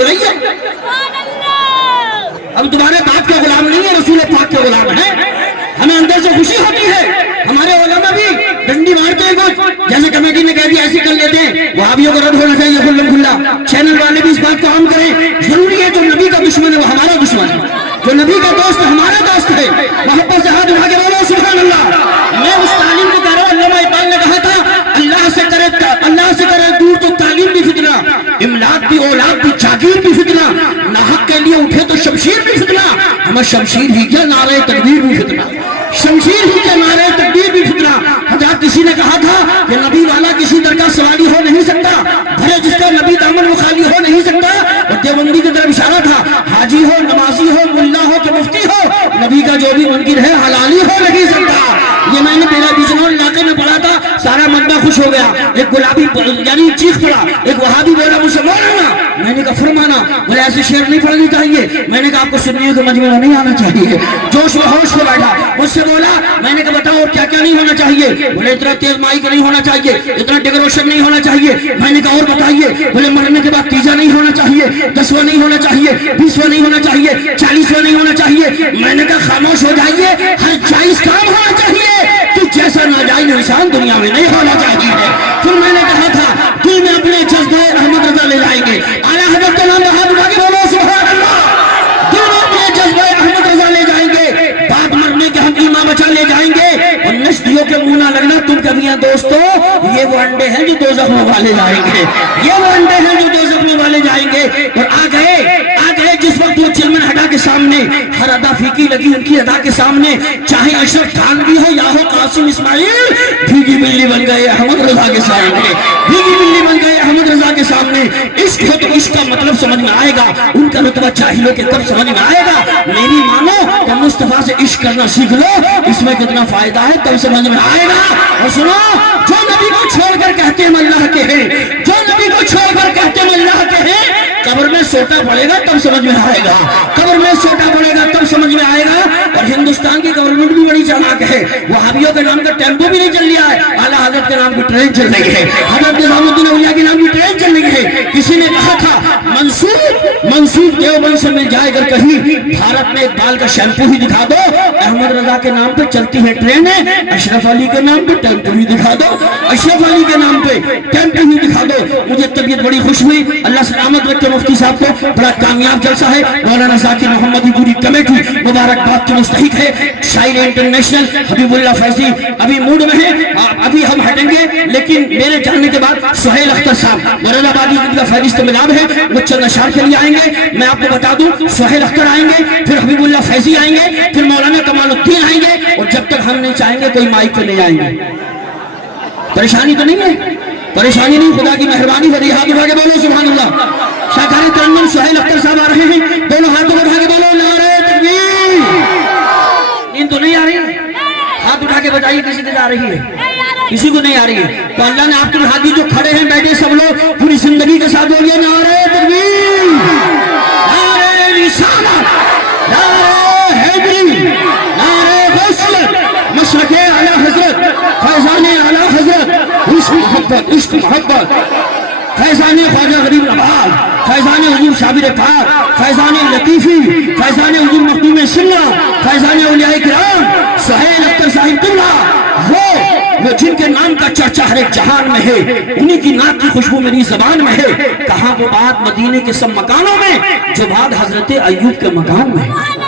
بلائیے ہم تمہارے باپ کے غلام نہیں ہیں، رسول پاک کے غلام ہیں. ہمیں اندر سے خوشی ہوتی ہے. ہمارے علماء بھی ڈنڈی مارتے ہیں کچھ، جیسے کمیٹی نے کہہ دیا ایسے کر لیتے ہیں. وہابیوں کو رد ہونا چاہیے کھلا کھلا. چینل والے بھی اس بات کو عام کریں. ضروری ہے جو نبی کا دشمن ہے وہ ہمارا دشمن ہے، جو نبی کا دوست ہے ہمارا دوست ہے. محبت سے ہاتھ اٹھا کے بولو سبحان اللہ. میں اس تعلیم کو کہہ رہا ہوں. علامہ اقبال نے کہا تھا اللہ سے کرے دور تو تعلیم بھی فتنہ، املاک بھی اولاد بھی جاگیر بھی فتنہ، ناحق کے لیے اٹھے تو شمشیر بھی فتنہ. ہمیں شمشیر ہی کیا نعرہ تکبیر بھی فتنہ، شمشیر ہی کے نعرے تکبیر بھی فتنہ. حضرات کسی نے کہا تھا کہ نبی والا کسی در کا سوالی ہو نہیں سکتا، بھرے جس کا نبی دامن وہ خالی ہو نہیں سکتا. اور دیوبندی کی طرف اشارہ تھا، حاجی ہو نمازی ہو ملا ہو کہ مفتی ہو، نبی کا جو بھی منکر ہے حلالی ہو نہیں سکتا. یہ میں نے پہلا بجنور علاقے میں پڑھا تھا، سارا مدنہ خوش ہو گیا. ایک گلابی یعنی چیخ پڑا، ایک وہابی بولا مجھ سے مولانا. میں نے کہا فرمانا. بولے ایسے شعر نہیں پڑھنی چاہیے. میں نے کہا آپ کو سنیوں کے مجمع نہیں آنا چاہیے. جوش و ہوش کو بیٹھا مجھ سے بولا. میں نے کہا بتاؤ کیا کیا نہیں ہونا چاہیے. بولے اتنا تیز مائک نہیں ہونا چاہیے، اتنا ڈیکوریشن نہیں ہونا چاہیے. میں نے کہا اور بتائیے. بولے مرنے کے بعد تیجا نہیں ہونا چاہیے، 10واں نہیں ہونا چاہیے، 20واں نہیں ہونا چاہیے، 40واں نہیں ہونا چاہیے. میں نے کہا خاموش ہو جائیے، ہر جائز کام ہونا چاہیے، تو جیسا ناجائز انسان دنیا میں نہیں ہونا چاہیے. پھر میں نے کہا تھا دل میں اپنے جذبے احمد رضا لے جائیں گے. اعلیٰ حضرت کے نام ہاتھ اٹھا کے بولو سبحان اللہ. دل میں اپنے جذبے احمد رضا لے جائیں گے، باپ مرنے کے ہم ایماں بچا لے جائیں گے. اور نشدیوں کے منہ نہ لگنا تم کبھی دوستو، یہ وہ انڈے ہیں جو دوزخ میں والے جائیں گے، یہ وہ انڈے ہیں جو دوزخ میں والے جائیں گے. اور آ گئے جس وقت وہ چلمن ہٹا کے سامنے ہر ادا پھیکی لگی ان کی ادا کے سامنے، چاہے اشرف خان بھی ہو یا ہو قاسم اسماعیل، بھیگی بلی بن گئے احمد رضا کے سامنے، بھیگی بلی بن گئے احمد رضا کے سامنے. عشق ہو تو عشق کا مطلب سمجھ میں آئے گا، ان کا رتبہ چاہیے کہ کب سمجھ میں آئے گا. میری مانو کہ مصطفیٰ سے عشق کرنا سیکھ لو، اس میں کتنا فائدہ ہے تب سمجھ میں آئے گا. اور سنو، جو نبی کو چھوڑ کر کہتے ہیں اللہ کے ہیں، جو نبی کو چھوڑ کر کہتے ہیں اللہ کے ہیں، قبر میں سوٹا پڑے گا تب سمجھ میں آئے گا، قبر میں سوٹا پڑے گا تب سمجھ میں آئے گا. اور ہندوستان کی گورنمنٹ بھی بڑی چالاک ہے، وہابیوں کے نام کا ٹیمپو بھی نہیں چل رہا ہے، اعلیٰ حضرت کے نام کی ٹرین چل رہی ہے، حضرت نظام الدین اولیاء کے نام کی ٹرین چل رہی ہے. کسی نے کہا تھا منصور دیوبند سے مل جائے اگر کہیں بھارت میں اقبال کا شیمپو ہی دکھا دو، احمد رضا کے نام پہ چلتی ہے ٹرینیں، اشرف علی کے نام پہ ٹیمپو ہی دکھا دو، اشرف علی کے نام پہ ٹیمپو ہی دکھا دو. مجھے طبیعت بڑی خوش ہوئی، اللہ سلامت رکھے مفتی صاحب کو. بڑا کامیاب جلسہ ہے، مولانا ذاکر محمد کی پوری کمیٹی مبارکباد کی مستحق ہے. شاعر انٹرنیشنل حبیب اللہ فیضی ابھی موڈ میں ہے، ابھی ہم ہٹیں گے، لیکن میرے جاننے کے بعد سہیل اختر صاحب مرد آبادی کا فیض تو ملاب ہے، وہ چند اشعار کے لیے آئیں گے. میں آپ کو بتا دوں سہیل اختر آئیں گے، پھر حبیب اللہ فیضی آئیں گے، پھر مولانا کمال الدین آئیں گے. اور جب تک ہم نہیں چاہیں گے کوئی مائک پہ نہیں آئیں گے. پریشانی تو نہیں ہے؟ پریشانی نہیں، خدا کی مہربانی ہے. ہاتھ اٹھا کے بولو سبحان اللہ. شاہکار ترنم سہیل اختر صاحب آ رہے ہیں، دونوں ہاتھوں کو اٹھا کے بولو نعرہ تکبیر. نیند تو نہیں آ رہی؟ ہاتھ اٹھا کے بتائیے کسی کو آ رہی ہے؟ کسی کو نہیں آ رہی ہے. تو اللہ نے آپ کے ہاتھی جو کھڑے ہیں بیٹھے سب لوگ پوری زندگی کے ساتھ بولیے نعرہ تکبیر، نعرہ رسالت، نعرہ حیدری، نعرہ غوثیت، مشرق اعلیٰ حضرت، فیضان اعلیٰ حضرت، عشق محبت، عشق محبت، فیضان خواجہ غریب نواز، فیضان حضور صابر پاک، فیضان لطیفی، فیضان حضور مخدوم سنہ، فیضان اولیاء کرام، سہیل اختر صاحب اللہ، وہ جن کے نام کا چرچا ہر ایک جہان میں ہے، انہی کی نام کی خوشبو میری زبان میں ہے. کہاں وہ بات مدینے کے سب مکانوں میں جو بات حضرت ایوب کے مکان میں ہے.